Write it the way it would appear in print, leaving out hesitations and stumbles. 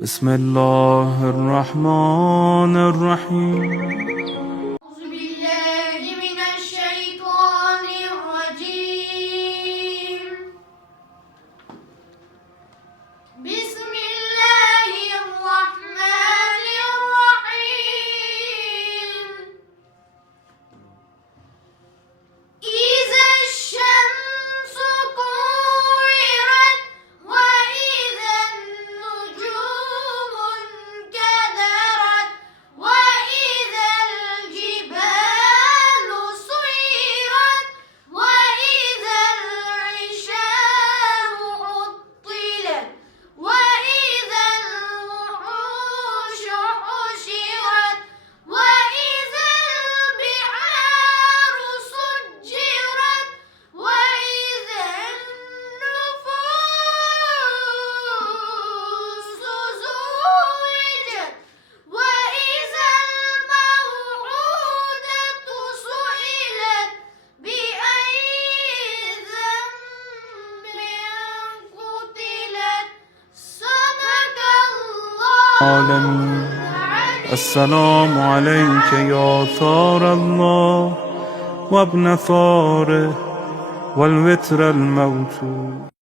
بسم الله الرحمن الرحيم. أعوذ بالله من الشيطان الرجيم. بسم الله الرحمن الرحيم. إذا الشمس كورت وإذا النجوم انكدرت وإذا الجبال سيرت وإذا العشار عطلت وإذا الوحوش حشرت وإذا البحار سجرت وإذا النفوس زوجت وإذا الموءودة سئلت بأي ذنب قتلت. صدق العالمين. الله. السلام عليك يا ثار الله وابن ثاره والوتر الموتور.